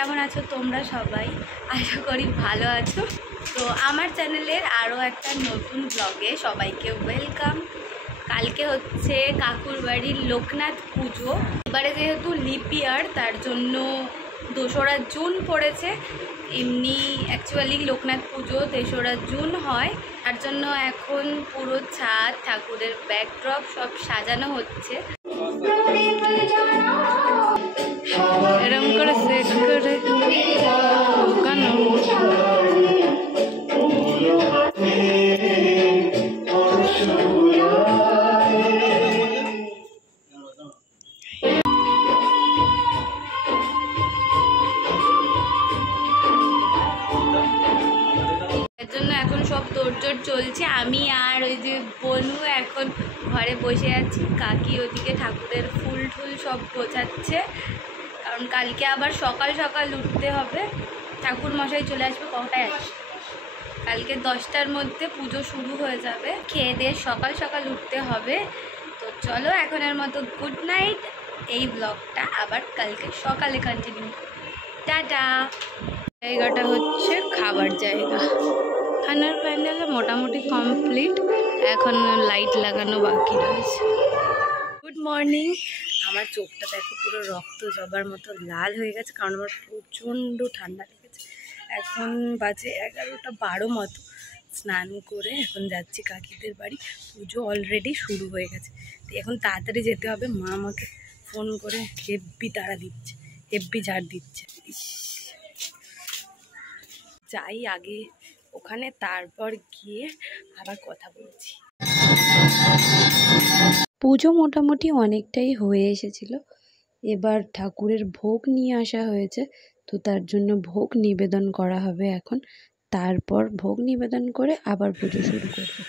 কেমন আছো তোমরা সবাই? আশা করি ভালো আছো। তো আমার চ্যানেলের আরও একটা নতুন ব্লগে সবাইকে ওয়েলকাম। কালকে হচ্ছে কাকুর বাড়ির লোকনাথ পুজো। এবারে যেহেতু লিপ ইয়ার তার জন্য 2রা জুন পড়েছে। এমনি অ্যাকচুয়ালি লোকনাথ পুজো 3রা জুন হয়। তার জন্য এখন পুরো ছাদ, ঠাকুরের ব্যাকড্রপ সব সাজানো হচ্ছে। এরম করে সেট করে ঢোকানো। এর জন্য এখন সব তোড়জোড় চলছে। আমি আর ওই যে বনু এখন ঘরে বসে আছি, কাকি ওদিকে ঠাকুরের ফুল টুল সব গোছাচ্ছে, কারণ কালকে আবার সকাল সকাল উঠতে হবে। ঠাকুর মশাই চলে আসবে কটায় আসবে? কালকে 10টার মধ্যে পুজো শুরু হয়ে যাবে। খেয়ে দিয়ে সকাল সকাল উঠতে হবে। তো চলো এখনের মতো গুড নাইট। এই ব্লগটা আবার কালকে সকালে কন্টিনিউ। টাটা। জায়গাটা হচ্ছে খাবার জায়গা। খানার প্যান্ডেল মোটামুটি কমপ্লিট, এখন লাইট লাগানো বাকি রয়েছে। Good morning. আমার চোখটা দেখো পুরো রক্ত জবার মতো লাল হয়ে গেছে, কারণ আমার প্রচণ্ড ঠান্ডা লেগেছে। এখন বাজে 11:12 মতো। স্নান করে এখন যাচ্ছি কাকিদের বাড়ি। পুজো অলরেডি শুরু হয়ে গেছে, তো এখন তাড়াতাড়ি যেতে হবে। মা আমাকে ফোন করে হেব্বি তাড়া দিচ্ছে, হেব্বি ঝাড় দিচ্ছে। যাই আগে ওখানে, তারপর গিয়ে আবার কথা বলছি। পুজো মোটামুটি অনেকটাই হয়ে এসেছিল। এবার ঠাকুরের ভোগ নিয়ে আসা হয়েছে, তো তার জন্য ভোগ নিবেদন করা হবে এখন। তারপর ভোগ নিবেদন করে আবার পুজো শুরু করবে।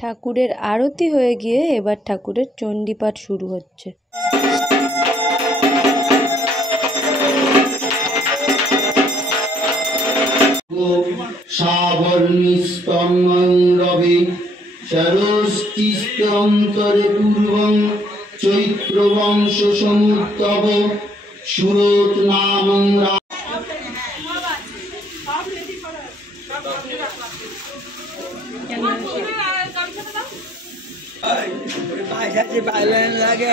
ঠাকুরের আরতি হয়ে গিয়ে এবার ঠাকুরের চণ্ডীপাঠ শুরু হচ্ছে। চৈত্র বংশ সমুদ্ভব সুরত নাম লাগে।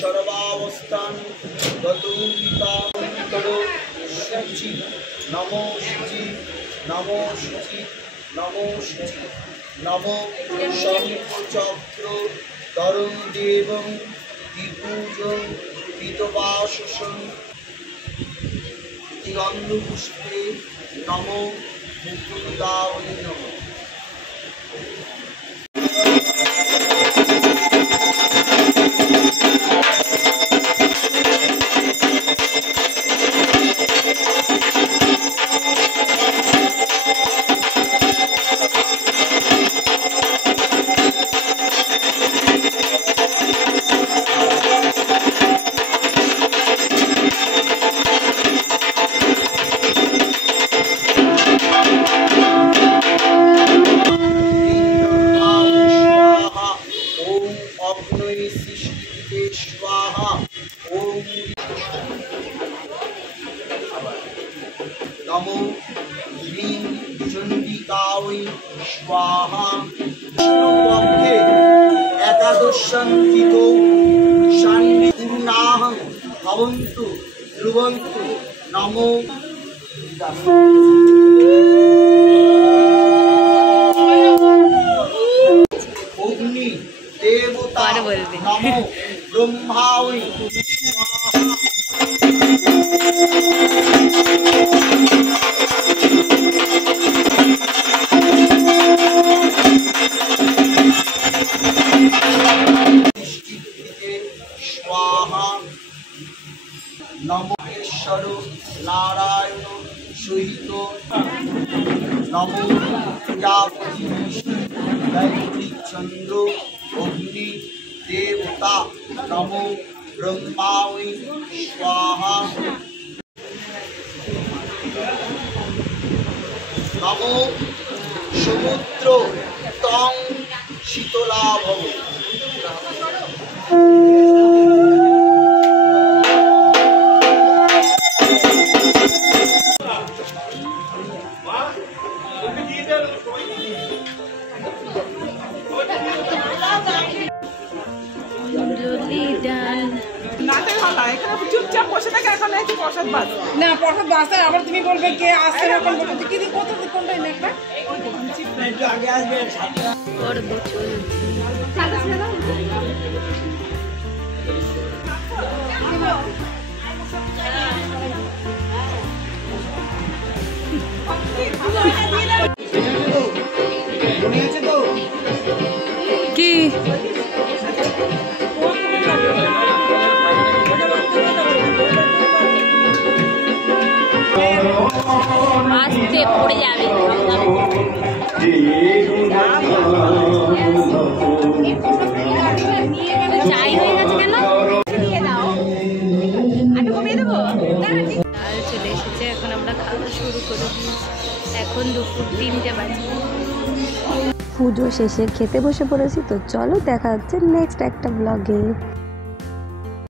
সর্বাবস্থান শুচি নমো শুচি নমো শুচি নমো শুচি নমো শঙ্খচক্র তরুণ দেবং বিভূজং পিতবাসসং গন্ধপুষ্পে নমো মুকুন্দাবলী নমো। নমো হ্রিং চণ্ডিকায় স্বাহা। পক্ষে একাদশান্তিত শান্তিপূর্ণাহং ভবন্তু ধ্রুবন্তু নমো। অগ্নি দেবতা নমো ব্রহ্মায় স্বাহা। নমঃশ্বর নারায়ণ সহিত নমো প্রজাপতি গায়ত্রী চন্দ্র অগ্নি দেবতা নমো ব্রহ্মায় স্বাহা। নমো সমুদ্র তং শীতলা ভব। চুপচাপ বসে থাকে, এখন একটু প্রসাদ বাস না, প্রসাদ বাসে আবার তুমি বলবে কে আসছে এখন বলতে কি দিন কত কোনটাই না একটা আগে আসবে বড় বছর কি আস্তে পড়ে যাবে। চাই হয়ে গেছে কেন? চলে এসেছে, এখন আমরা খাওয়া শুরু করে দিয়েছি। এখন দুপুর 3টে বাজে। পুজো শেষে খেতে বসে পড়েছি, তো চলো দেখা হচ্ছে নেক্সট একটা ব্লগে।